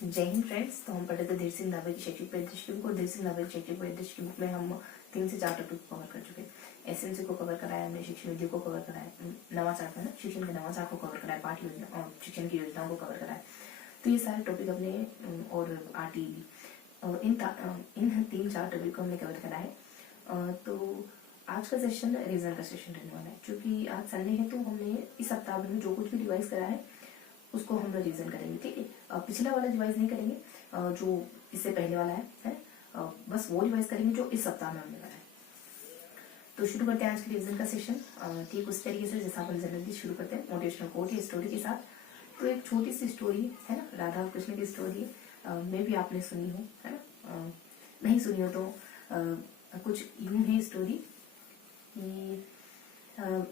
जय हिंद फ्रेंड्स। तो हम पढ़े थे धीर सिंह दावे की शैक्षिक परिदृश्य की बुक, और धीर सिंह दावे की शैक्षिक परिदृश्य की बुक में हम 3 से 4 टॉपिक को कवर कर चुके हैं। एसएमसी को कवर कराया हमने, शिक्षण विधि को कवर कराया, नवाचार का ना शिक्षण के नवाचार को कवर कराया, पाठ योजना और शिक्षण की योजनाओं को कवर कराया। तो ये सारे टॉपिक हमने और आरटी इन 3-4 टॉपिक को हमने कवर करा है। तो आज का सेशन रिवीजन का सेशन रहने वाला है। क्योंकि आज संडे है तो हमने इस सप्ताह में जो कुछ भी रिवाइज करा है उसको हम रिवीजन करेंगे। ठीक है, पिछला वाला रिवाइज नहीं करेंगे, जो इससे पहले वाला है बस वो रिवाइज करेंगे जो इस सप्ताह में हमने करा है। तो शुरू करते हैं आज के रिवीजन का सेशन। ठीक उस तरीके से जैसा अपन जनरली शुरू करते हैं मोटिवेशनल कोट या स्टोरी के साथ। तो एक छोटी सी स्टोरी है ना, राधा और कृष्ण की स्टोरी, मे भी आपने सुनी हो, है ना। नहीं सुनी हो तो कुछ यूं है स्टोरी कि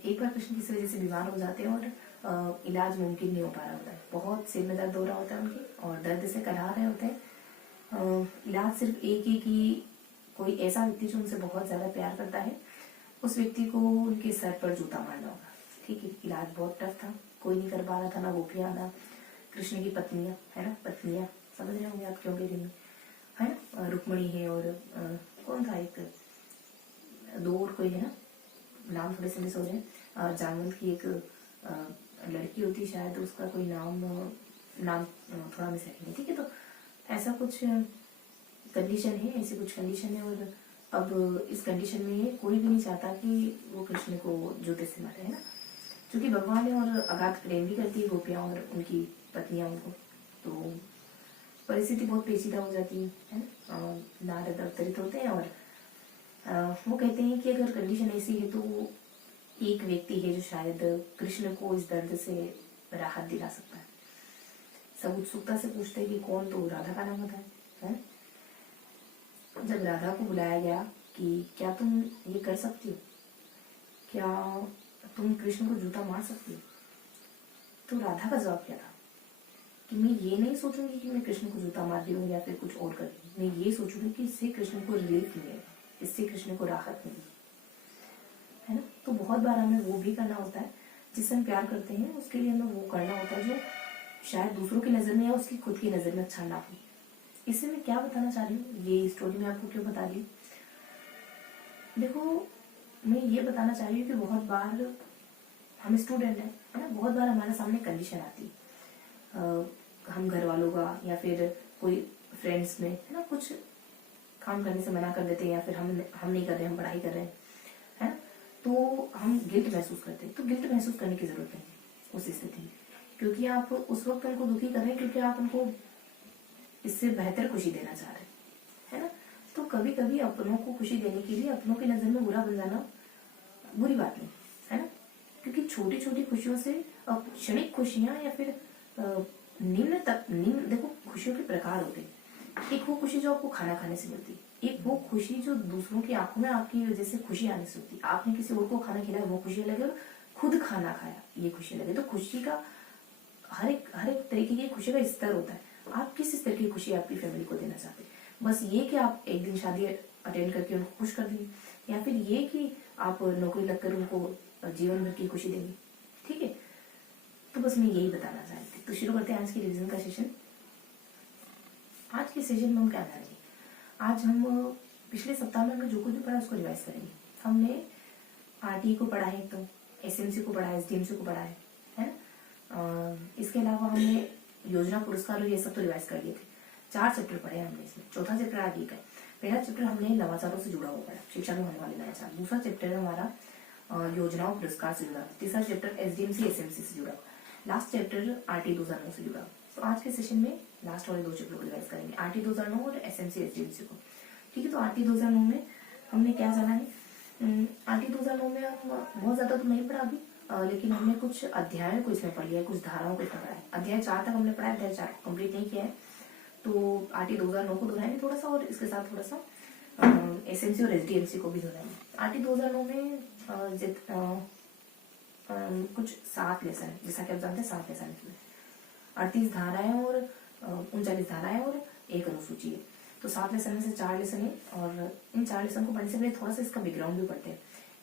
एक बार कृष्ण किसी वजह से बीमार हो जाते हैं और इलाज मुमकिन नहीं हो पा रहा होता है। बहुत सिर में दर्द हो रहा होता है उनके और दर्द से करा रहे होते हैं। इलाज सिर्फ एक ही कि कोई ऐसा व्यक्ति जो उनसे बहुत ज्यादा प्यार करता है उस व्यक्ति को उनके सर पर जूता मारना होगा। ठीक है, इलाज बहुत टफ था, कोई नहीं कर पा रहा था, ना गोपियां ना कृष्ण की पत्नियां, है ना, पत्नियां समझ रहे होंगे आप क्यों कह रही हैं, है ना। रुक्मणी है और कौन था एक दो और कोई है ना, नाम थोड़े से मिस हो रहे। जामवंत की एक लड़की होती शायद, उसका कोई नाम थोड़ा मिस रखेंगे। ठीक है, तो ऐसा कुछ कंडीशन है, ऐसी कुछ कंडीशन है और अब इस कंडीशन में कोई भी नहीं चाहता कि वो कृष्ण को जूते से मारे, है ना। क्योंकि भगवान है और अगाध प्रेम भी करती है गोपियां और उनकी पत्नियां उनको, तो परिस्थिति बहुत पेचीदा हो जाती है ना। नारद अवतरित होते हैं और वो कहते हैं कि अगर कंडीशन ऐसी है तो एक व्यक्ति है जो शायद कृष्ण को इस दर्द से राहत दिला सकता है। सब उत्सुकता से पूछते हैं कि कौन, तो राधा का नाम होता है। जब राधा को बुलाया गया कि क्या तुम ये कर सकती हो, क्या तुम कृष्ण को जूता मार सकती हो, तो राधा का जवाब क्या था कि मैं ये नहीं सोचूंगी कि मैं कृष्ण को जूता मार रही हूँ या फिर कुछ और कर रही हूँ, मैं ये सोचूंगी कि इससे कृष्ण को रिलीफ मिलेगा, इससे कृष्ण को राहत मिलेगी, है ना। तो बहुत बार हमें वो भी करना होता है जिससे हम प्यार करते हैं, उसके लिए हमें वो करना होता है जो शायद दूसरों की नजर में या उसकी खुद की नजर में अच्छा ना हो। इससे मैं क्या बताना चाह रही हूँ, ये स्टोरी में आपको क्यों बता रही हूँ, देखो मैं ये बताना चाह रही हूँ कि बहुत बार हम स्टूडेंट हैं, है ना, बहुत बार हमारे सामने कंडीशन आती है, हम घर वालों का या फिर कोई फ्रेंड्स में, है ना, कुछ काम करने से मना कर देते हैं या फिर हम नहीं कर रहे, हम पढ़ाई कर रहे हैं, है ना, तो हम गिल्ट महसूस करते हैं। तो गिल्ट महसूस करने की जरूरत नहीं उस स्थिति में, क्योंकि आप उस वक्त उनको दुखी कर रहे हैं क्योंकि आप उनको इससे बेहतर खुशी देना चाह रहे हैं, है ना। तो कभी कभी अपनों को खुशी देने के लिए अपनों की नजर में बुरा बन जाना बुरी बात नहीं, है ना। क्योंकि छोटी छोटी खुशियों से क्षणिक खुशियां या फिर निम्न देखो खुशियों के प्रकार होते हैं। एक वो खुशी जो आपको खाना खाने से मिलती है, एक वो खुशी जो दूसरों की आंखों में आपकी वजह से खुशी आने से होती है। आपने किसी और को खाना खिलाया वो खुशी अलग है, खुद खाना खाया ये खुशी अलग है। तो खुशी का हर एक तरीके की खुशी का स्तर होता है। आप किस स्तर की खुशी आपकी फैमिली को देना चाहते हैं, बस ये कि आप एक दिन शादी अटेंड करके उनको खुश कर देंगे, या फिर ये कि आप नौकरी लगकर उनको जीवन भर की खुशी देंगे। ठीक है, तो बस मैं यही बताना चाहती थी। तो शुरू करते हैं आज की रिवीजन का सेशन। आज के सेशन में हम क्या करेंगे, आज हम पिछले सप्ताह में हमने जो कुछ भी पढ़ा उसको रिवाइज करेंगे। हमने आरटी को पढ़ा है, तो एसएमसी को पढ़ा है, एसडीएमसी को पढ़ा है ना। इसके अलावा हमने योजना पुरस्कार और ये सब तो रिवाइज कर लिए थे। 4 चैप्टर पढ़े हमने इसमें, चौथा चैप्टर आगे का। पहला चैप्टर हमने नवाचारों से जुड़ा हुआ पढ़ा, शिक्षा में होने वाले नवाचार। दूसरा चैप्टर है हमारा योजनाओं पुरस्कार से जुड़ा। तीसरा चैप्टर एसडीएमसी एसएमसी से जुड़ा। लास्ट चैप्टर आरटी 2009 से जुड़ा। तो आज के सेशन में लास्ट वाले 2 चैप्टर को रिवाइज करेंगे, आरटी 2009 और एसएमसी एसडीएमसी को। ठीक है, तो आरटी 2009 में हमने क्या जाना है, आरटी 2009 में हम बहुत ज्यादा तो नहीं पढ़ा अभी, लेकिन हमने कुछ अध्यायों को इसमें पढ़ लिया है, कुछ धाराओं को इसमें पढ़ा है। अध्याय 4 तक हमने पढ़ा है, अध्याय 4 को कंप्लीट नहीं किया है। तो आरटी 2009 को दोहराएंगे थोड़ा सा, और इसके साथ थोड़ा सा एसएमसी और एसडीएमसी को भी दोहराएंगे। आरटी 2009 में कुछ 7 लेसन है, जैसा कि आप जानते हैं 7 लेसन है, 38 धाराएं और 39 धाराएं और 1 अनुसूची है। तो 7 लेसन में से 4 लेसन है, और इन 4 लेसन को पढ़ने से पहले थोड़ा सा इसका बैकग्राउंड भी पढ़ते हैं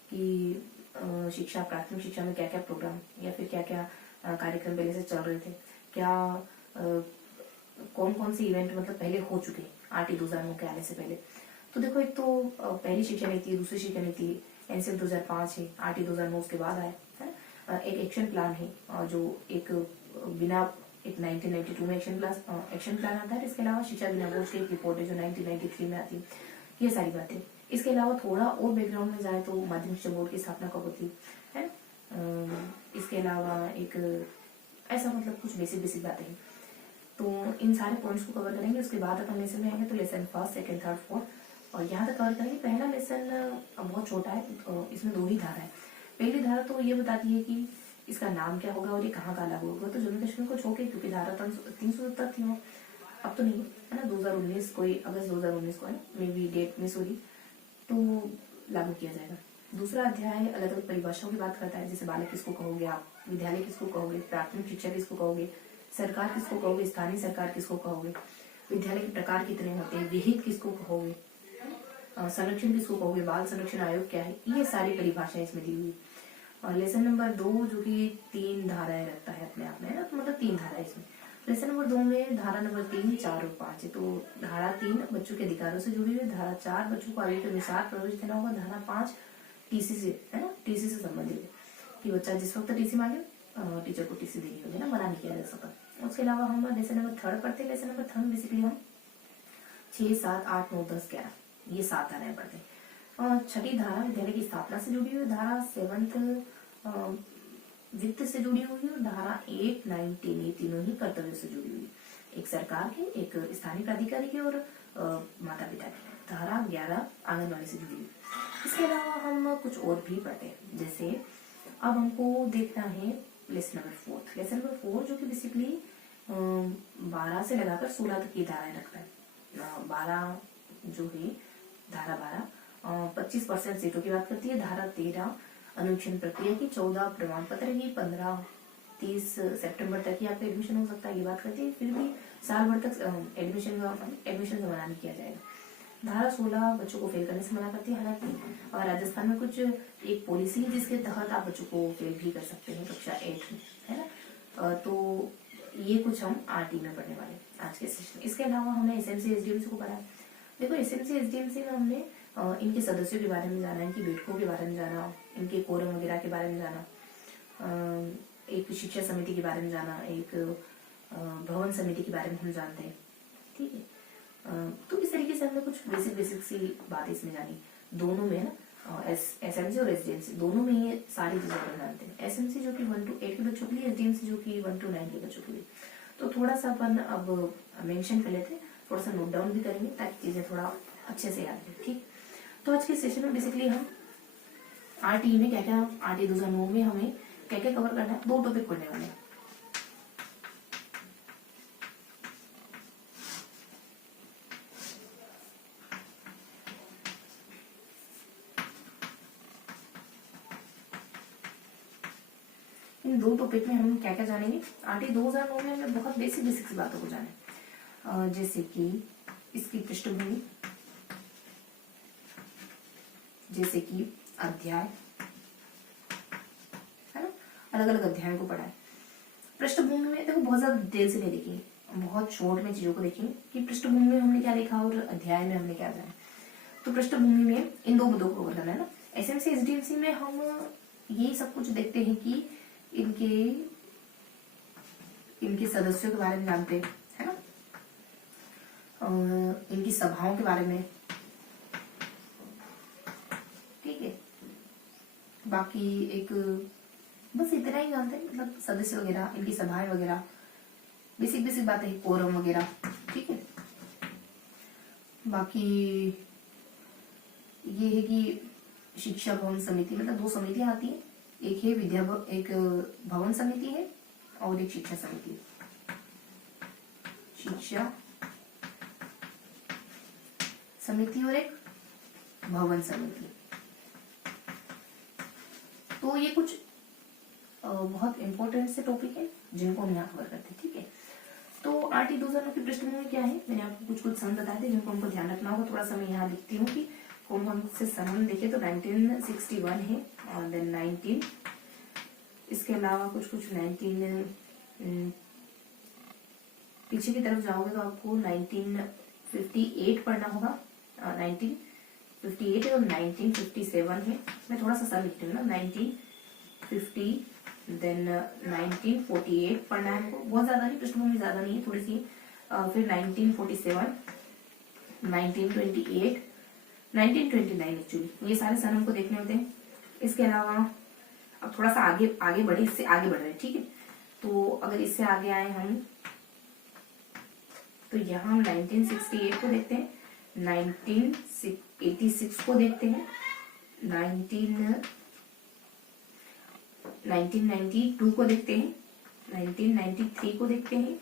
कि शिक्षा, प्राथमिक शिक्षा में क्या क्या प्रोग्राम या फिर क्या क्या कार्यक्रम पहले से चल रहे थे, क्या कौन कौन से इवेंट मतलब पहले हो चुके हैं आरटी 2009 के आने से पहले। तो देखो, एक तो पहली शिक्षा नीति, दूसरी शिक्षा नीति एनसीएफ 2005 है, आरटी 2009 उसके बाद आया है। एक एक्शन प्लान है जो एक बिना एक 1992 में एक्शन प्लान आता है। इसके अलावा शिक्षा बिना बोझ की एक रिपोर्ट है जो 1993 में आती है। ये सारी बातें। इसके अलावा थोड़ा और बैकग्राउंड में जाए तो माध्यमिक शिक्षा बोर्ड की स्थापना कब होती है। इसके अलावा एक ऐसा मतलब कुछ बेसिक बातें हैं। तो इन सारे पॉइंट्स को कवर करेंगे। उसके बाद अपन लेसन में आएंगे तो lesson first, second, third, fourth और यहाँ तक कवर करेंगे। पहला लेसन बहुत छोटा है, इसमें 2 ही धारा है। पहली धारा तो ये बताती है कि इसका नाम क्या होगा और ये कहाँ का लागू होगा। तो जम्मू कश्मीर को छोड़ के, क्योंकि धारा 370 थी वो, अब तो नहीं है ना, 2019 कोई अगस्त 2019 को है, मे बी डेट मिस हो रही, तो लागू किया जाएगा। दूसरा अध्याय अलग अलग परिभाषाओं की बात करता है, जैसे बालक किसको कहोगे आप, विद्यालय किसको कहोगे, प्राथमिक शिक्षा किसको कहोगे, सरकार किसको कहोगे, स्थानीय सरकार किसको कहोगे, विद्यालय के प्रकार कितने होते हैं, विहित किसको कहोगे, संरक्षण किसको कहोगे, बाल संरक्षण आयोग क्या है, ये सारी परिभाषाएं इसमें दी हुई। और लेसन नंबर 2 जो कि 3 धाराएं रखता है अपने आप में, है ना, तो मतलब 3 धाराएं इसमें। लेसन नंबर 2 में धारा नंबर 3, 4 और 5 है। तो धारा 3 बच्चों के अधिकारों से जुड़ी हुई, धारा 4 बच्चों को आयु के अनुसार प्रवेश देना होगा, धारा 5 टीसी से, है ना, टीसी से संबंधित है कि बच्चा जिस वक्त टीसी मांगे टीचर को टीसी देनी होगी ना, मना नहीं किया जा सकता। उसके अलावा हम लेसन नंबर 3 पढ़ते हैं। लेसन नंबर 3 बेसिकली हम 6, 7, 8, 9, 10, 11 ये 7 धाराएं पढ़ते हैं। और छठी धारा विद्यालय की स्थापना से जुड़ी हुई, धारा 7 वित्त से जुड़ी हुई है, धारा 8, 9, 10 ये तीनों ही कर्तव्यों से जुड़ी हुई, एक सरकार के, एक स्थानीय प्राधिकारी के और माता पिता के। धारा 11 आंगनबाड़ी से जुड़ी हुई। इसके अलावा हम कुछ और भी पढ़ते हैं, जैसे अब हमको देखना है लेसन नंबर 4। लेसन नंबर 4 जो कि बेसिकली 12 से लगाकर 16 तक की धाराएं रखता है। 12 जो है धारा 12 25% सीटों की बात करती है। धारा 13 अनुवीक्षण प्रक्रिया की, 14 प्रमाण पत्र की, 15-30 सितंबर तक ही आपका एडमिशन हो सकता है, ये बात करती है। फिर भी साल भर तक एडमिशन से मना नहीं किया जाएगा। धारा 16 बच्चों को फेल करने से मना करती है। हालांकि राजस्थान में कुछ एक पॉलिसी है जिसके तहत आप बच्चों को फेल भी कर सकते हैं कक्षा 8 में, है ना। तो ये कुछ हम आरटी में पढ़ने वाले आज के सेशन में। इसके अलावा हमने एसएमसी एसडीएमसी को पढ़ा है। देखो, एसएमसी एसडीएमसी में हमने इनके सदस्यों के बारे में जाना, इनकी बैठकों के बारे में जाना, इनके कोरम वगैरह के बारे में जाना, एक शिक्षा समिति के बारे में जाना, एक भवन समिति के बारे में हम जानते हैं, ठीक है। तो इस तरीके से हमने कुछ बेसिक सी बातें इसमें जानी। दोनों में ना एसएमसी और एसडीएमसी दोनों में ये सारी चीजें अपन जानते हैं। एसएमसी जो कि 1 to 8 के बच्चों के लिए, एसडीएमसी जो कि 1 to 9 के बच्चों के लिए। तो थोड़ा सा अपन अब मेंशन कर लेते हैं, थोड़ा सा नोट डाउन भी करेंगे ताकि चीजें थोड़ा अच्छे से याद रहे, ठीक। तो आज के सेशन में बेसिकली हम आरटी में क्या क्या, आरटी 2009 में हमें क्या क्या कवर करना है, 2 टॉपिक पढ़ने वाले हैं। इन 2 टॉपिक में हम क्या क्या जानेंगे। आरटी 2009 में हमें बहुत बेसिक बातों को जाने, जैसे कि इसकी पृष्ठभूमि, जैसे कि अध्याय, है ना, अलग अलग अध्यायों को पढ़ा है। पृष्ठभूमि में देखो बहुत ज्यादा डिटेल से नहीं देखेंगे, बहुत शॉर्ट में चीजों को देखेंगे कि पृष्ठभूमि में हमने क्या देखा और अध्याय में हमने क्या जाना। तो पृष्ठभूमि में इन 2 मुद्दों को कवर करना है ना। एसएमसी एसडीएमसी में हम ये सब कुछ देखते हैं कि इनके सदस्यों के बारे में जानते हैं, है ना, इनकी सभाओं के बारे में, ठीक है। बाकी एक बस इतना ही जानते हैं, मतलब सदस्य वगैरह, इनकी सभाएं वगैरह, बेसिक बातें, कोरम वगैरह, ठीक है। बाकी ये है कि शिक्षा भवन समिति, मतलब 2 समितियां आती हैं, एक है एक भवन समिति है और एक शिक्षा समिति, शिक्षा समिति और एक भवन समिति। तो ये कुछ बहुत इंपॉर्टेंट से टॉपिक है जिनको हम यहाँ कवर करते हैं, ठीक है। तो आरटी 2009 की पृष्ठभूमि क्या है, मैंने आपको कुछ सन बताए थे जिनको हमको ध्यान रखना होगा। थोड़ा सा मैं यहाँ लिखती हूँ कि कौन कौन से सन हम देखे, तो 1961 है और देन 19, इसके अलावा कुछ 19 पीछे की तरफ जाओगे तो आपको 1958 पढ़ना होगा। 1958 और 1957 है। मैं थोड़ा सा सर लिखती हूँ ना, 1950 देन 1948 पढ़ना है हमको, बहुत ज्यादा नहीं, पृष्ठभूमि ज्यादा नहीं है, थोड़ी सी। फिर 1947, 1928, 1929 एक्चुअली, ये सारे सन हमको देखने होते हैं। इसके अलावा अब थोड़ा सा आगे आगे बढ़े, इससे आगे बढ़ रहे हैं, ठीक है। तो अगर इससे आगे आए हम, तो यहाँ हम 1968 को देखते हैं, 1986 को देखते हैं, 1992 को देखते हैं, 1993 को देखते हैं,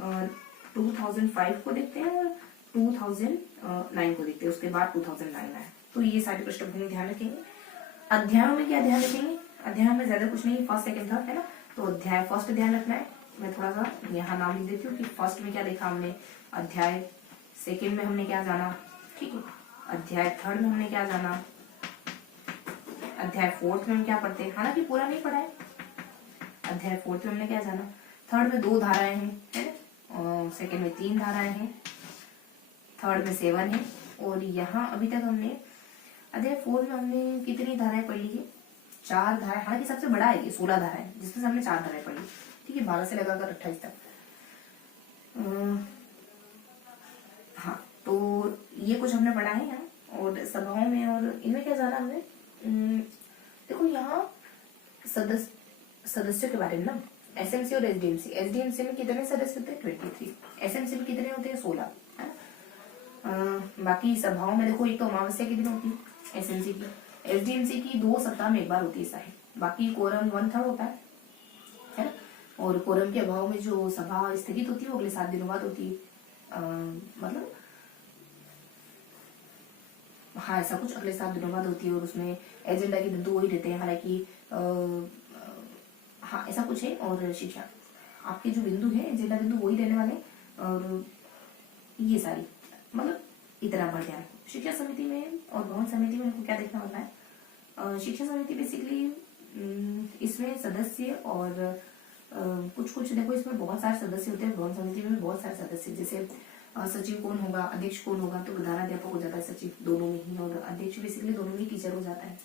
और 2005 को देखते हैं, और 2009 को देखते हैं। उसके बाद 2009 आया। तो ये सारी पृष्ठभूमि ध्यान रखेंगे। अध्यायों में क्या ध्यान रखेंगे? अध्यायों में ज्यादा कुछ नहीं, फर्स्ट सेकंड थर्ड है ना। तो अध्याय फर्स्ट ध्यान रखना है। मैं थोड़ा सा यहाँ नाम लिख देती हूँ कि फर्स्ट में क्या देखा हमने, अध्याय सेकंड में हमने क्या जाना, ठीक है। अध्याय थर्ड में हमने क्या जाना, अध्याय फोर्थ में हम क्या पढ़ते हैं, हालांकि पूरा नहीं पढ़ा है। अध्याय फोर्थ में हमने क्या जाना, थर्ड में 2 धाराएं हैं, है ना, और सेकंड में 3 धाराएं हैं, थर्ड में 7 है। और यहाँ अभी तक हमने अध्याय 4 में हमने कितनी धाराएं पढ़ ली है, 4 धाराएं, हालांकि सबसे बड़ा है ये 16 धाराएं, जिसमें से हमने 4 धाराएं पढ़ी, ठीक है, 12 से लगाकर 28 तक। हाँ, तो ये कुछ हमने पढ़ा है यहाँ। और सभाओं में और इनमें क्या जाना हमने, देखो यहाँ सदस्यों के बारे में ना, एसएमसी और एसडीएमसी। एसडीएमसी में कितने सदस्य होते हैं, 23। एसएमसी में कितने होते हैं, 16, है ना। बाकी सभाओं में देखो, एक तो अमावस्या के दिन होती है एसएमसी की, एसडीएमसी की 2 सप्ताह में एक बार होती है शायद। बाकी कोरम 1/3 होता है ना। और कोरम के अभाव में जो सभा स्थगित होती है वो अगले 7 दिनों बाद होती है, मतलब हाँ ऐसा कुछ, अगले 7 दिनों बाद होती है। और उसमें एजेंडा के बिंदु वही रहते हैं, हालांकि हाँ ऐसा कुछ है। और शिक्षा आपके जो बिंदु है, एजेंडा बिंदु वही रहने वाले। और ये सारी मतलब इतना बढ़ गया। शिक्षा समिति में और भवन समिति में हमको क्या देखना होता है, शिक्षा समिति बेसिकली इसमें सदस्य और कुछ देखो, इसमें बहुत सारे सदस्य होते हैं। भवन समिति में बहुत सारे सदस्य, जैसे सचिव कौन होगा, अध्यक्ष कौन होगा, तो प्रधानाध्यापक हो जाता है सचिव, दोनों में ही, और अध्यक्ष बेसिकली दोनों में टीचर हो जाता है।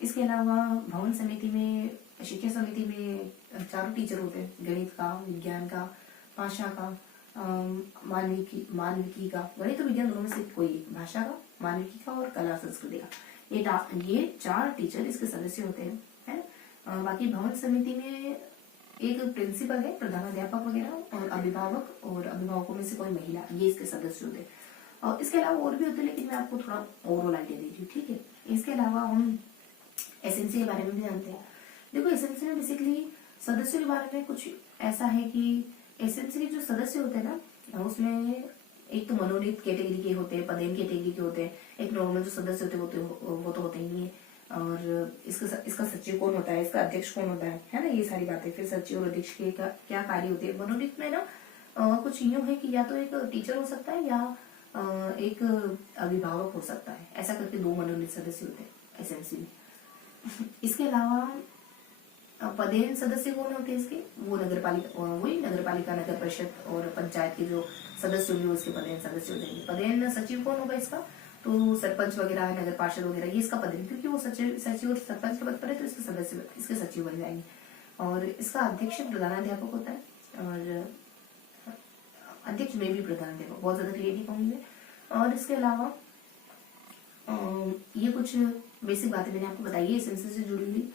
इसके अलावा भवन समिति में, शिक्षा समिति में 4 टीचर होते हैं, गणित का, विज्ञान का, भाषा का, मानविकी का, गणित और विज्ञान दोनों में से कोई, भाषा का, मानविकी का और कला संस्कृति का, ये 4 टीचर इसके सदस्य होते हैं, है ना। बाकी भवन समिति में एक प्रिंसिपल है, प्रधानाध्यापक वगैरह, और अभिभावक, और अभिभावकों में से कोई महिला, ये इसके सदस्य होते हैं। और इसके अलावा और भी होते हैं, लेकिन मैं आपको थोड़ा ओवरऑल आइडिया दे रही हूँ, ठीक है। इसके अलावा हम एसएमसी के बारे में भी जानते हैं। देखो एसएमसी में बेसिकली सदस्यों के बारे में कुछ ऐसा है कि एसएमसी के जो सदस्य होते हैं ना, उसमें एक तो मनोनीत कैटेगरी के होते हैं, पदेन कैटेगरी के होते हैं, एक नॉर्मल जो सदस्य होते हैं वो तो होते ही नहीं है। और इसका सचिव कौन होता है, इसका अध्यक्ष कौन होता है ना, ये सारी बातें। फिर सचिव और अध्यक्ष के क्या कार्य होते हैं। मनोनीत में ना कुछ यूं है कि या तो एक टीचर हो सकता है या एक अभिभावक हो सकता है, ऐसा करके 2 मनोनीत सदस्य होते हैं एसएमसी में। इसके अलावा पदेन सदस्य कौन होते हैं इसके, वो वही नगरपालिका, नगर परिषद और पंचायत के जो सदस्य होंगे उसके पदेन सदस्य हो जाएंगे। पदेन सचिव कौन होगा इसका, तो सरपंच वगैरह, नगर पार्षद वगैरह, ये इसका पद है, क्योंकि वो सचिव और सरपंच के पद पर है, तो इसके सदस्य इसके सचिव बन जाएंगे। और इसका अध्यक्ष प्रधानाध्यापक होता है, और अध्यक्ष में भी प्रधानाध्यापक, बहुत ज्यादा क्लियर नहीं कहूंगी मैं। और इसके अलावा ये कुछ बेसिक बातें मैंने आपको बताई है एसएमसी से जुड़ी हुई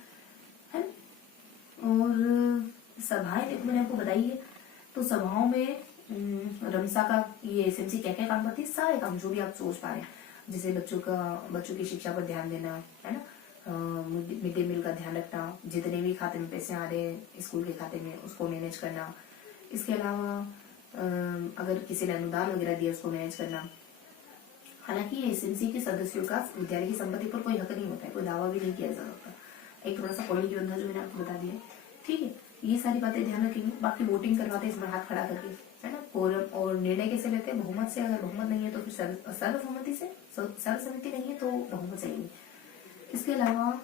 है। और सभाएं देखो मैंने आपको बताई है, तो सभाओं में रमसा का ये एसएमसी क्या क्या काम करती है, सारे काम जो भी आप सोच पा रहे हैं, जैसे बच्चों की शिक्षा पर ध्यान देना, है ना, मिड डे मील का ध्यान रखना, जितने भी खाते में पैसे आ रहे हैं स्कूल के खाते में उसको मैनेज करना। इसके अलावा अगर किसी ने अनुदान वगैरह दिया उसको मैनेज करना। हालांकि एसएमसी के सदस्यों का विद्यालय की संपत्ति पर कोई हक नहीं होता है, कोई दावा भी नहीं किया जा सकता। एक थोड़ा सा कॉलोनी की बंधा जो मैंने आपको बता दिया, ठीक है। ये सारी बातें ध्यान रखेंगे। बाकी वोटिंग करवाते हैं इसमें हाथ खड़ा करके, है ना। और निर्णय कैसे लेते हैं, बहुमत से। अगर बहुमत नहीं है तो फिर सर्वसम्मति से, सर्वसम्मति नहीं है तो बहुमत से ही। इसके अलावा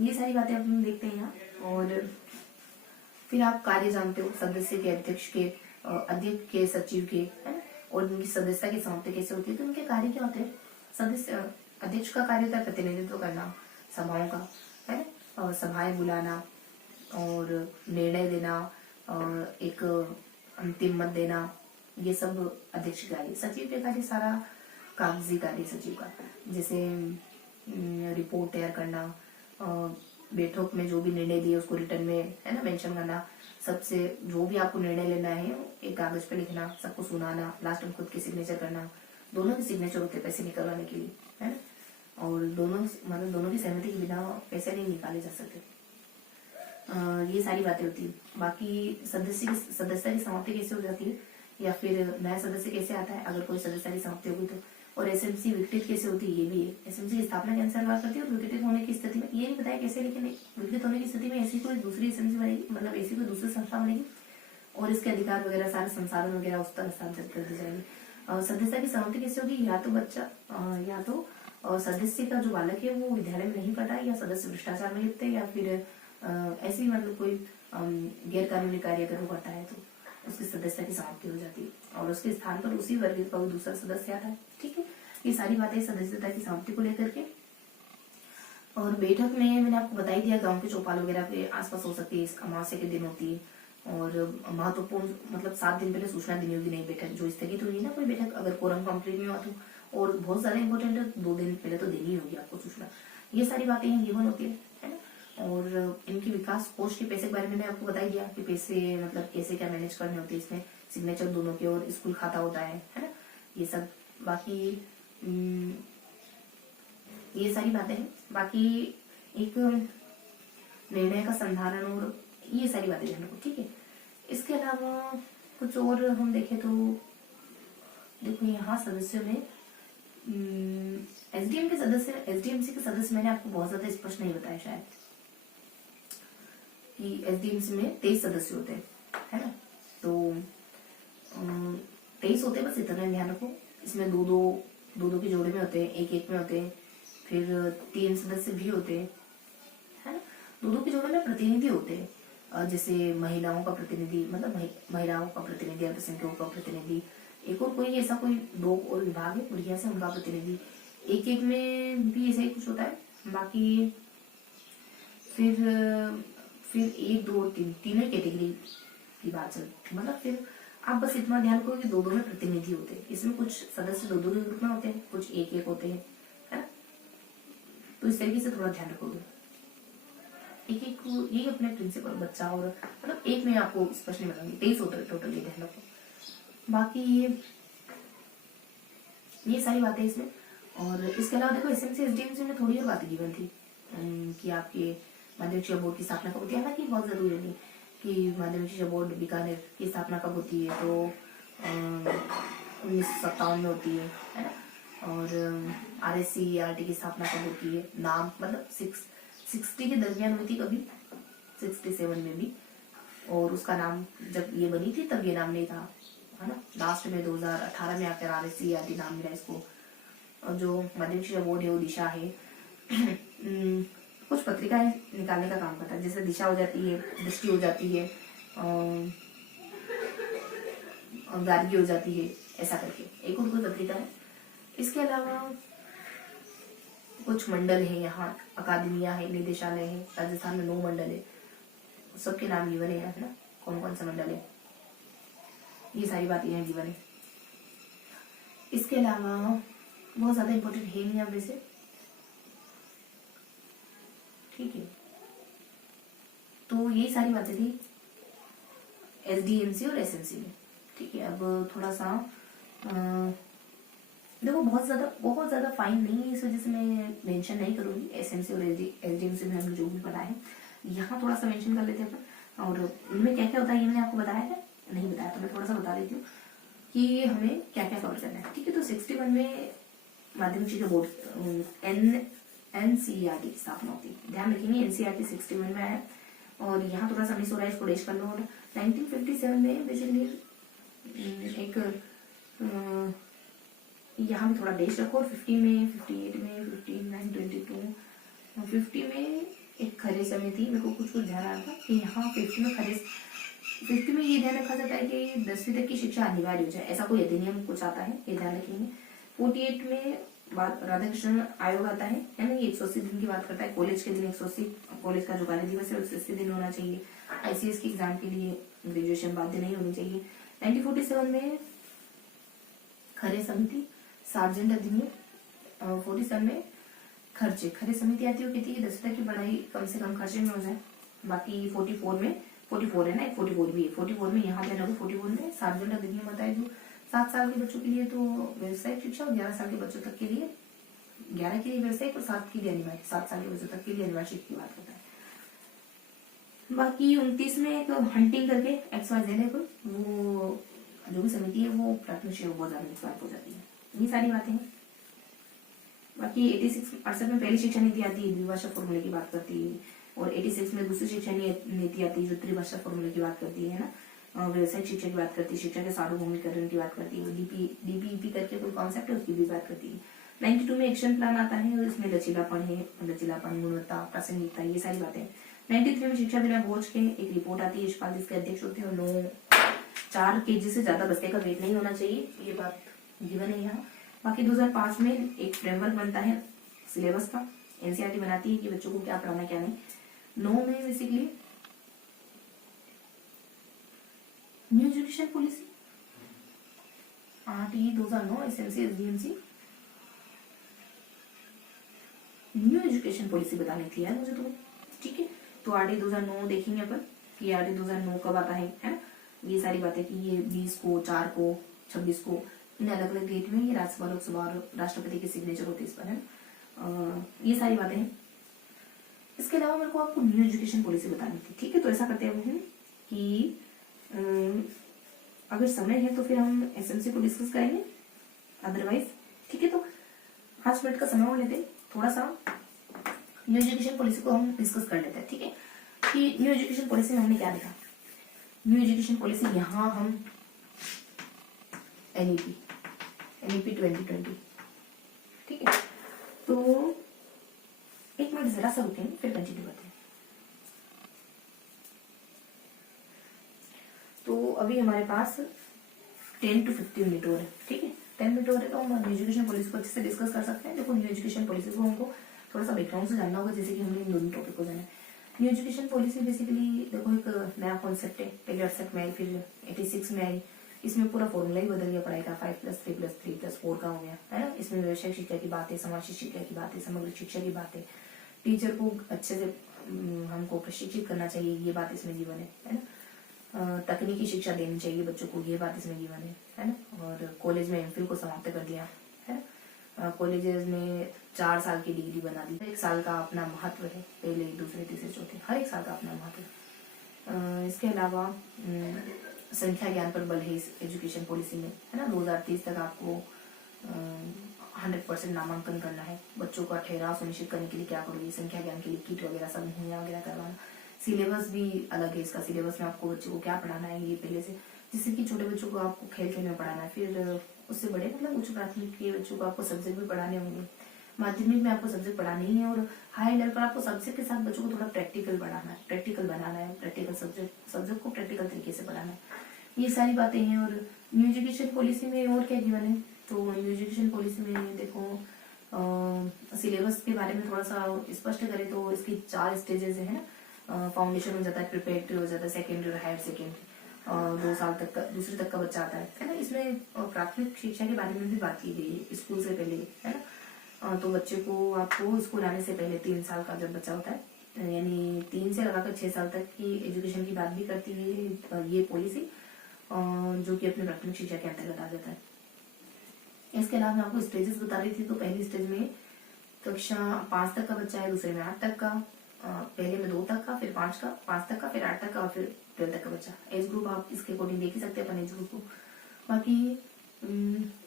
ये सारी बातें हम देखते हैं यहाँ। और फिर आप कार्य जानते हो सदस्य के, अध्यक्ष के, अध्यक्ष के, सचिव के, है ना, और उनकी सदस्यता की समाप्ति कैसे होती है। तो उनके कार्य क्या होते हैं। सदस्य अध्यक्ष का कार्य होता है प्रतिनिधित्व करना सभाओं का, है ना, और सभाएं बुलाना और निर्णय देना और एक अंतिम मत देना, ये सब अध्यक्ष का कार्य। सचिव के कार्य सारा कागजी कार्य सचिव का, जैसे रिपोर्ट तैयार करना, बैठक में जो भी निर्णय दिए उसको रिटर्न में, है ना, मेंशन करना, सबसे जो भी आपको निर्णय लेना है एक कागज पे लिखना, सबको सुनाना, लास्ट में खुद की सिग्नेचर करना। दोनों की सिग्नेचर होते हैं पैसे निकलवाने के लिए, है ना, और दोनों मतलब दोनों की सहमति के बिना पैसे नहीं निकाले जा सकते। ये सारी बातें होती है। बाकी सदस्यता की समाप्ति कैसे हो जाती है, या फिर नया सदस्य कैसे आता है अगर कोई सदस्यता की समाप्ति होगी तो, और एसएमसी विघटित कैसे होती है, ये भी है। एसएमसी की स्थापना के अनुसार बात करती है, और विघटित होने की स्थिति में ये नहीं बताया कैसे, लेकिन विघटित होने की स्थिति में ऐसी कोई दूसरी एसएमसी बनेगी, मतलब ऐसी कोई दूसरी संस्था बनेगी और इसके अधिकार वगैरह सारे संसाधन वगैरह उस तरह हस्तांतरित कर दी जाएगी। सदस्यता की समाप्ति कैसे होगी, या तो बच्चा या तो सदस्य का जो बालक है वो विद्यालय में नहीं पढ़ा है, या सदस्य भ्रष्टाचार में लिप्त है, या फिर ऐसे ही मतलब कोई गैर कानूनी कार्य अगर वो करता है तो उसकी सदस्यता की समाप्ति हो जाती है और उसके स्थान पर उसी वर्ग का कोई दूसरा सदस्य आता है। ठीक है, ये सारी बातें सदस्यता की समाप्ति को लेकर के। और बैठक में मैंने आपको बता ही दिया, गांव के चौपाल वगैरह के आसपास हो सकती है, अमावस्या के दिन होती है, और महत्वपूर्ण मतलब 7 दिन पहले सूचना देनी होगी नई बैठक जो स्थगित हुई ना कोई बैठक, अगर कोरम कंप्लीट नहीं हुआ तो, और बहुत ज्यादा इंपॉर्टेंट है 2 दिन पहले तो देनी होगी आपको सूचना। ये सारी बातें यहाँ गिवन होती है ना। और इनकी विकास कोष के पैसे के बारे में मैंने आपको बता ही दिया कि पैसे मतलब कैसे क्या मैनेज करने होते हैं, इसमें सिग्नेचर दोनों के और स्कूल खाता होता है ना, ये सब। बाकी ये सारी बातें हैं। बाकी एक निर्णय का संधारण और ये सारी बातें ध्यान रखो, ठीक है। इसके अलावा कुछ और हम देखें तो देखो यहाँ सदस्यों में एसडीएम के सदस्य, एसडीएमसी के सदस्य मैंने आपको बहुत ज्यादा स्पष्ट नहीं बताया शायद कि एसडीएमसी में 23 सदस्य होते हैं, है ना, तो 23 होते हैं, बस इतना ध्यान रखो। इसमें दो के जोड़े में होते हैं, एक में होते हैं, फिर 3 सदस्य भी होते हैं, है ना, 2 के जोड़े में प्रतिनिधि होते हैं, जैसे महिलाओं का प्रतिनिधि, मतलब महिलाओं का प्रतिनिधि, अल्पसंख्यकों का प्रतिनिधि, एक और कोई ऐसा कोई 2 और विभाग है बढ़िया से उनका प्रतिनिधि, एक में भी ऐसा ही कुछ होता है। बाकी फिर 1, 2 और 3 तीनों कैटेगरी की बात चलती, मतलब फिर आप बस इतना ध्यान करो कि 2 में प्रतिनिधि होते हैं। इसमें कुछ सदस्य 2 के ग्रुप में होते हैं, कुछ 1 होते हैं, है ना, तो इस तरीके से थोड़ा ध्यान रखोगे। एक को ये अपने प्रिंसिपल बच्चा और मतलब एक में आपको स्पष्ट नहीं बताऊंगी, 23 होते टोटल, ये ध्यान रखो। बाकी ये सारी बातें इसमें। और इसके अलावा देखो एसएमसी एसडीएमसी में थोड़ी और बातें गिवन थी कि आपके माध्यमिक शिक्षा बोर्ड की स्थापना कब होती है। हालांकि बहुत जरूरी नहीं कि माध्यमिक शिक्षा बोर्ड बीकानेर की स्थापना कब होती है, तो 1957 में होती है ना, और RSC-ERT की स्थापना कब होती है, नाम मतलब 60 के दरमियान हुई थी कभी, 67 में भी, और उसका नाम जब ये बनी थी तब ये नाम नहीं था, है ना, लास्ट में 2018 में आकर RSC-ERT नाम मिला इसको। और जो माध्यमिक शिक्षा बोर्ड है वो दिशा है कुछ पत्रिकाएं निकालने का काम करता है, जैसे दिशा हो जाती है, दृष्टि हो जाती है, और गार्गी हो जाती है, ऐसा करके एक और कोई पत्रिका है। इसके अलावा कुछ मंडल है, यहाँ अकादमिया है, निदेशालय है, राजस्थान में 9 मंडल है, सबके नाम गिवन है ना, कौन कौन सा मंडल है, ये सारी बातें यहाँ गिवन है। इसके अलावा बहुत ज्यादा इंपॉर्टेंट है नहीं अब वैसे, ठीक है। तो ये सारी बातें थी एसडीएमसी और एसएमसी में, ठीक है। अब थोड़ा सा देखो बहुत ज्यादा फाइन नहीं है, इस वजह से मैं मेंशन नहीं करूंगी। एसएमसी और एसडीएमसी में हमने जो भी पढ़ा है यहाँ थोड़ा सा मेंशन कर लेते हैं। और इनमें क्या क्या होता है ये मैंने आपको बताया है, नहीं बताया तो मैं थोड़ा सा बता देती हूँ कि हमें क्या क्या कवर करना है, ठीक है। तो 61 में माध्यमिक शिक्षा बोर्ड NCERT की स्थापना होती है, ध्यान रखेंगे NCERT 61 में है, और यहाँ थोड़ा सा मिस हो रहा है, इसको डैश कर लो। और 1957 में बेसिकली एक यहाँ भी थोड़ा डैश रखो, और 50 में, 58 में, 59, 22, 50 में एक खरे समिति, मेरे को कुछ ध्यान आ रहा था कि यहाँ 50 में फिफ्थ में ये ध्यान रखा जाता है कि 10वीं तक की शिक्षा अनिवार्य हो जाए, ऐसा कोई अधिनियम कुछ आता है, ये ध्यान रखेंगे। 48 में राधाकृष्ण आयोग आता है ना, ये 180 दिन की बात करता है। कॉलेज के दिन 180, कॉलेज का जो कार्य दिवस है 180 दिन होना चाहिए। ICS की एग्जाम के लिए ग्रेजुएशन बाध्य नहीं होनी चाहिए। 1947 में खरे समिति सार्जेंट अधिनियम। 47 में खर्चे खरे समिति आती है, कहती है 10वीं तक की पढ़ाई कम से कम खर्चे में हो जाए। बाकी 44 में 44 है ना, 44 भी है, 44 में यहाँ पे लगो 44 में सार्जेंट अधिनियम बताए जो 7 साल के बच्चों के लिए तो व्यावसायिक शिक्षा और 11 साल के बच्चों तक के लिए, 11 के लिए व्यावसायिक और 7 के लिए अनिवार्य, 7 साल के बच्चों तक के लिए अनिवार्य शिक्षा की बात करता है। बाकी 29 में एक हंटिंग करके XYZ है कोई, वो जो भी समिति है वो प्राथमिक शिक्षा बहुत ज्यादा नुकसान हो जाती है। ये सारी बातें हैं। बाकी 68 में पहली शिक्षा नीति आती है, द्विभाषा फॉर्मूले की बात करती है। और 86 में दूसरी शिक्षा नीति आती है जो त्रिभाषा फॉर्मूले की बात करती है ना, व्यवसायिक शिक्षा की बात करती है, शिक्षा के सार्वभौमिकरण की बात करती है। DPEP करके कोई कॉन्सेप्ट है उसकी भी बात करती है। 92 में एक्शन प्लान आता है और इसमें लचीलापन है, लचीलापन, गुणवत्ता, प्रासंगिकता, ये सारी बातें। 93 में शिक्षा बिना बोझ के एक रिपोर्ट आती है, यशपाल जिसके अध्यक्ष होते हैं, और 4 kg से ज्यादा बस्ते का वेट नहीं होना चाहिए, ये बात गिवन है यहाँ। बाकी 2005 में एक फ्रेमवर्क बनता है सिलेबस का, NCERT बनाती है कि बच्चों को क्या पढ़ाना क्या नहीं। 9 में basically new education policy 8E 2009 SMC SDMC new education policy बतानी थी यार मुझे तो, ठीक है। तो 8E 2009 देखेंगे अपन कि 8E 2009 कब आता है ना, ये सारी बातें कि ये 20 को, 4 को, 26 को, इन अलग अलग डेट में ये राज्यसभा, लोकसभा और राष्ट्रपति के सिग्नेचर होते हैं इस पर, है ये सारी बातें हैं। इसके अलावा मेरे को आपको न्यू एजुकेशन पॉलिसी बतानी थी, ठीक है। तो ऐसा करते हैं कि अगर समय है तो फिर हम SMC को डिस्कस करेंगे, अदरवाइज ठीक है। तो 5 मिनट का समय और लेते हैं, थोड़ा सा न्यू एजुकेशन पॉलिसी को हम डिस्कस कर लेते हैं, ठीक है। कि न्यू एजुकेशन पॉलिसी में हमने क्या देखा, न्यू एजुकेशन पॉलिसी यहाँ हम NEP 2020, ठीक है। तो एक मिनट जरा सा रुकेंगे फिर कंटिन्यू करते हैं। तो अभी हमारे पास 10 to 15 मिनट और है, ठीक है। 10 मिनट और है तो हम न्यू एजुकेशन पॉलिसी को अच्छे से डिस्कस कर सकते हैं। देखो न्यू एजुकेशन पॉलिसी को हमको थोड़ा सा बैकग्राउंड से जानना होगा, जैसे कि हमने इन दोनों टॉपिक को जाना है। न्यू एजुकेशन पॉलिसी बेसिकली देखो एक नया कॉन्सेप्ट है, पहले 68 में आई, फिर 86 में आई। इसमें पूरा फॉर्मूला ही बदल गया पढ़ाई का, 5+3+3+4 का हो गया, है ना। इसमें व्यवसायिक शिक्षा की बात है, समाजिक शिक्षा की बात है, समग्र शिक्षा की बात है, टीचर को अच्छे से हमको प्रशिक्षित करना चाहिए, ये बात इसमें जीवन है ना। तकनीकी शिक्षा देनी चाहिए बच्चों को, ये बात इसमें जीवन है ना। और कॉलेज में MPhil को समाप्त कर दिया है ना। कॉलेजेस में 4 साल की डिग्री बना दी, 1 साल का अपना महत्व है, पहले, दूसरे, तीसरे, चौथे, हर 1 साल का अपना महत्व है। इसके अलावा संख्या ज्ञान पर बल है इस एजुकेशन पॉलिसी में, है ना। 2030 तक आपको 100% नामांकन करना है, बच्चों का ठहराव सुनिश्चित करने के लिए क्या करोगे, संख्या ज्ञान के लिए किट वगैरह सब मुहैया वगैरह करवाना। सिलेबस भी अलग है इसका, सिलेबस में आपको बच्चों को क्या पढ़ाना है ये पहले से, जैसे कि छोटे बच्चों को आपको खेल खेल में पढ़ाना है, फिर उससे बड़े मतलब उच्च प्राथमिक के बच्चों को आपको सब्जेक्ट भी पढ़ाने होंगे, माध्यमिक में आपको सब्जेक्ट पढ़ाने ही है, और हाई लेवल पर आपको सब्जेक्ट के साथ बच्चों को थोड़ा प्रैक्टिकल पढ़ाना है, प्रैक्टिकल बनाना है, प्रैक्टिकल सब्जेक्ट को प्रैक्टिकल तरीके से पढ़ाना है, ये सारी बातें हैं। और न्यू एजुकेशन पॉलिसी में और क्या जीवन है, तो न्यू एजुकेशन पॉलिसी में देखो सिलेबस के बारे में थोड़ा सा स्पष्ट करें तो इसकी 4 स्टेजेस है ना। फाउंडेशन हो जाता है, प्रिपरेटरी हो जाता है, सेकेंडरी और हायर सेकेंडरी, 2 साल तक का, दूसरे तक का बच्चा आता है ना। इसमें प्राथमिक शिक्षा के बारे में भी बात की गई है, स्कूल से पहले, है ना। तो बच्चे को आपको स्कूल आने से पहले 3 साल का जब बच्चा होता है, यानी 3 से लगाकर 6 साल तक की एजुकेशन की बात भी करती है ये पॉलिसी, जो कि अपने प्राथमिक शिक्षा के अंतर्गत आ जाता है। इसके अलावा मैं आपको स्टेजेस बता रही थी, तो पहली स्टेज में कक्षा 5 तक का बच्चा है, दूसरे में 8 तक का, पहले में 2 तक का, फिर 5 तक का, फिर 8 तक का, और फिर 12 तक का बच्चा। एज ग्रुप आप इसके अकॉर्डिंग देख ही सकते हैं अपन एज ग्रुप को। बाकी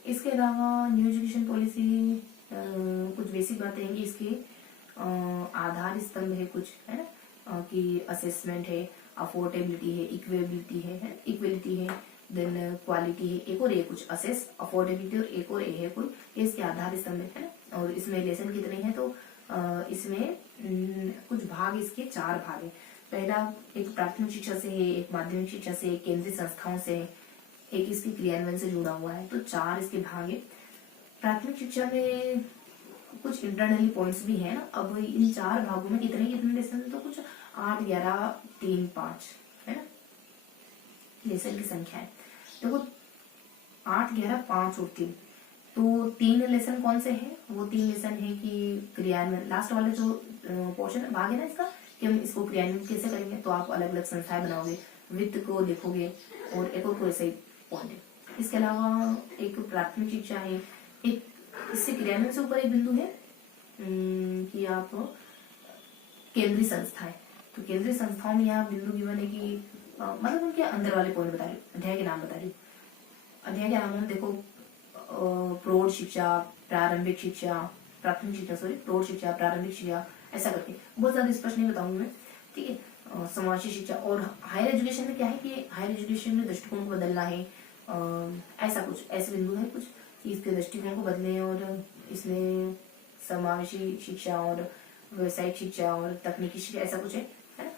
इसके अलावा न्यू एजुकेशन पॉलिसी कुछ बेसिक बातें हैं कि इसके आधार स्तंभ है कुछ, है ना, कि असेसमेंट है, अफोर्डेबिलिटी है, इक्वलिटी है, देन क्वालिटी है, एक और ये कुछ असेस, अफोर्डेबिलिटी और एक और ये है कोई, ये इसके आधार स्तंभ है ना। और इसमें लेसन कितने हैं, तो इसमें कुछ भाग, इसके 4 भाग है। पहला एक प्राथमिक शिक्षा से है, एक माध्यमिक शिक्षा से, एक केंद्रीय संस्थाओं से, एक इसकी क्रियान्वयन से जुड़ा हुआ है। तो 4 इसके भाग है। प्राथमिक शिक्षा में कुछ इंटरनली पॉइंट्स भी है ना। अब इन 4 भागों में कितने कितने लेसन, तो कुछ 8, 11, 3, 5 है ना लेसन की संख्या है। देखो 8, 11, 5 और 3, तो 3 लेसन कौन से हैं? वो 3 लेसन है कि क्रियान्वयन, लास्ट वाले जो पोर्शन भाग है ना इसका, कि हम इसको क्रियान्वयन कैसे करेंगे। तो आप अलग अलग संस्थाएं बनाओगे, वित्त को देखोगे, और एक और कोई सही पॉइंट है। इसके अलावा एक प्राथमिक शिक्षा है, एक इससे क्रियान्वयन से ऊपर एक बिंदु है कि आप केंद्रीय संस्थाएं। तो केंद्रीय संस्थाओं में यहाँ बिंदु गिवन है कि मतलब उनके अंदर वाले पॉइंट बता रही हूँ, अध्याय के नाम बता रही हूँ। अध्याय के नाम हम देखो प्रौढ़ शिक्षा, प्रारंभिक शिक्षा, प्राथमिक शिक्षा सॉरी प्रौढ़ शिक्षा, प्रारंभिक शिक्षा, ऐसा करके बहुत ज्यादा स्पष्ट नहीं बताऊंगी मैं, ठीक है। समावेशी शिक्षा और हायर एजुकेशन में क्या है कि हायर एजुकेशन में दृष्टिकोण को बदलना है, ऐसा कुछ ऐसे बिंदु है कुछ कि इसके दृष्टिकोण को बदले, और इसमें समावेशी शिक्षा और व्यवसायिक शिक्षा और तकनीकी शिक्षा ऐसा कुछ है ना।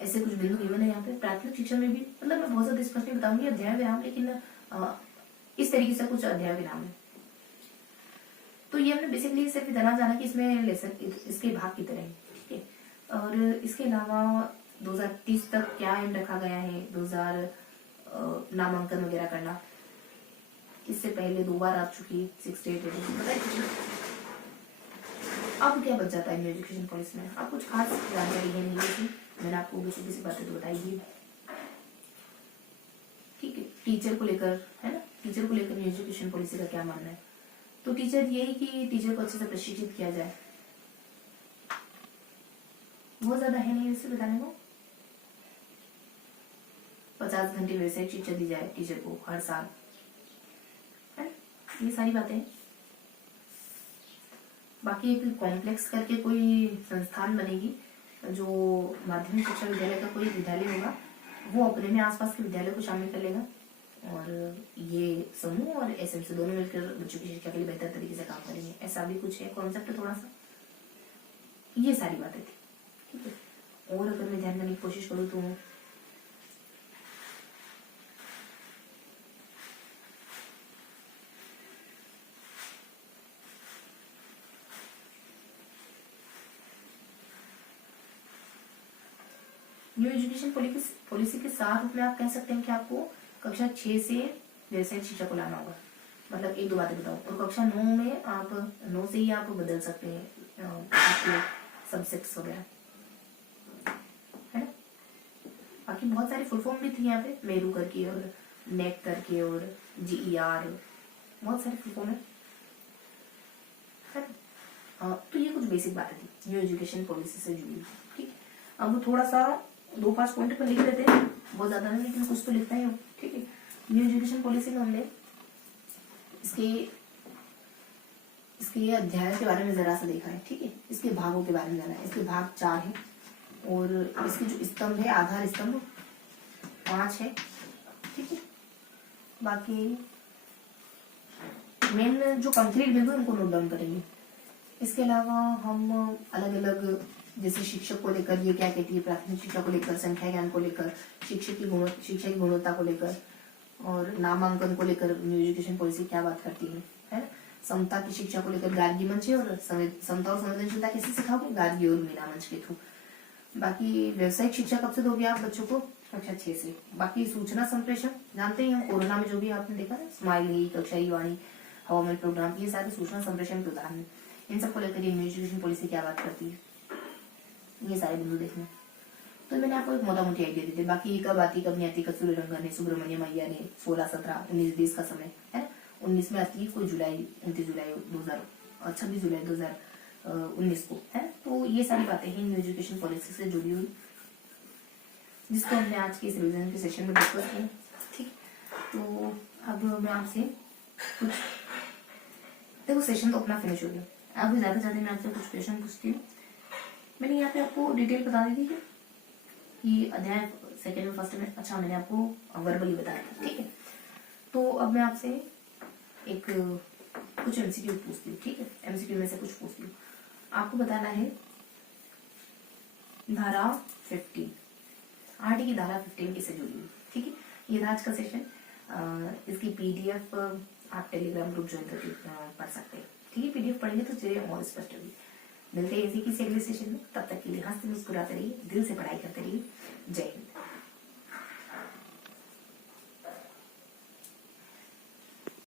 ऐसे कुछ बिंदु गिवन है यहाँ पे। प्राथमिक शिक्षा में भी मतलब मैं बहुत ज्यादा स्पष्ट नहीं बताऊंगी अध्याय विराम, लेकिन इस तरीके से कुछ अध्याय विराम है। तो ये हमने बेसिकली सिर्फ इतना जाना कि इसमें लेसन इसके भाग की तरह है, ठीक है। और इसके अलावा 2030 तक क्या एम रखा गया है, 2000 नामांकन वगैरह करना, इससे पहले 2 बार आ चुकी 6 8 बताइए। अब क्या बच जाता है न्यू एजुकेशन पॉलिसी में? अब कुछ खास जानकारी है नहीं थी, मैंने आपको बेसिक बातें तो बताई दी, ठीक है। टीचर को लेकर है ना, टीचर को लेकर न्यू एजुकेशन पॉलिसी का क्या मानना है? तो टीचर यही कि टीचर को अच्छे से प्रशिक्षित किया जाए, बहुत ज्यादा है नहीं इससे बताने को। 50 घंटे व्यवसायिक शिक्षा दी जाए टीचर को हर साल, है ये सारी बातें। बाकी एक कॉम्प्लेक्स करके कोई संस्थान बनेगी, जो माध्यमिक शिक्षा विद्यालय का कोई विद्यालय होगा, वो अपने में आसपास के विद्यालय को शामिल कर लेगा, और ये समूह और एसएमसी दोनों मिलकर बच्चों की शिक्षा के लिए बेहतर तरीके से काम करेंगे। ऐसा भी कुछ है कॉन्सेप्ट थोड़ा सा। ये सारी बातें थी, ठीक है। और अगर मैं ध्यान करने की कोशिश करूँ तो न्यू एजुकेशन पॉलिसी के सार रूप में आप कह सकते हैं कि आपको कक्षा 6 से व्यवसायिक शिक्षा को लाना होगा। मतलब 1-2 बातें बताओ। और कक्षा 9 में आप 9 से ही आप बदल सकते हैं आपके सब्जेक्ट्स वगैरह, है ना। बाकी बहुत सारी फुल फॉर्म भी थी यहाँ पे, मेरू करके और नेक करके और GER, बहुत सारी फुल फॉर्म है ना। तो ये कुछ बेसिक बातें थी न्यू एजुकेशन पॉलिसी से जुड़ी, ठीक। अब थोड़ा सा 2-5 पॉइंट पर लिख लेते हैं, बहुत ज्यादा नहीं लेकिन कुछ तो लिखना ही हो, ठीक है। न्यू एजुकेशन पॉलिसी में हमने इसके अध्याय के बारे में जरा सा देखा है, ठीक है। इसके भागों के बारे में जाना है। इसके भाग 4 है, और इसके जो स्तंभ है, आधार स्तंभ 5 है, ठीक है। बाकी मेन जो कंक्रीट बिंदु उनको नोट डाउन करेंगे। इसके अलावा हम अलग अलग, जैसे शिक्षक को लेकर ये क्या कहती है, प्राथमिक शिक्षा को लेकर, संख्या ज्ञान को लेकर, शिक्षा की गुणवत्ता को लेकर, और नामांकन को लेकर न्यू एजुकेशन पॉलिसी क्या बात करती है ना। समता की शिक्षा को लेकर गार्गी मंच है, और समता और संवेदनशीलता कैसे सिखाओगे, गार्गी और मीना मंच के थ्रू। बाकी व्यवसायिक शिक्षा कब से दोगे आप बच्चों को? कक्षा 6 से। बाकी सूचना संप्रेषण जानते हैं हम, कोरोना में जो भी आपने देखा ना, स्माइली, कक्षाई वाणी, हवामेल प्रोग्राम, ये सारे सूचना संप्रेषण के उदाहरण है। इन सबको लेकर ये न्यू एजुकेशन पॉलिसी क्या बात करती है, ये सारे बिंदु देखने। तो मैंने आपको एक मोटा मोटी आइडिया दी थी। बाकी कब आती कब नहीं आती, कस्तूरी रंगन ने, सुब्रमण्यम अय्या ने 16, 17, 19, 20 का समय है। 19 में आती है कोई 29 जुलाई 2019 को है। तो ये सारी बातें हैं न्यू एजुकेशन पॉलिसी से जुड़ी हुई, जिसको हमने आज के इस रिविजन के सेशन में डिस्कस किया, ठीक। तो अब मैं आपसे कुछ, देखो सेशन तो अपना फिनिश हो गया, अब ज्यादा मैं आपसे कुछ क्वेश्चन पूछती हूँ। मैंने यहाँ पे आपको डिटेल बता दी थी कि अध्याय 2nd में 1st में, अच्छा मैंने आपको वर्बली बताया था, ठीक है। तो अब मैं आपसे एक कुछ MCQ पूछती हूँ, ठीक है। MCQ में से कुछ पूछती हूँ, आपको बताना है धारा 15 आरटी की धारा 15 किससे जुड़ी हुई, ठीक है। ये था आज का सेशन। इसकी पीडीएफ आप टेलीग्राम ग्रुप ज्वाइन करके पढ़ सकते हैं, ठीक है। पीडीएफ पढ़ेंगे तो चीजें और स्पष्ट होगी। मिलते हैं इसी किसी अगले सेशन में, तब तक के लिए हंसते मुस्कुराते रहिए, दिल से पढ़ाई करते रहिए। जय हिंद।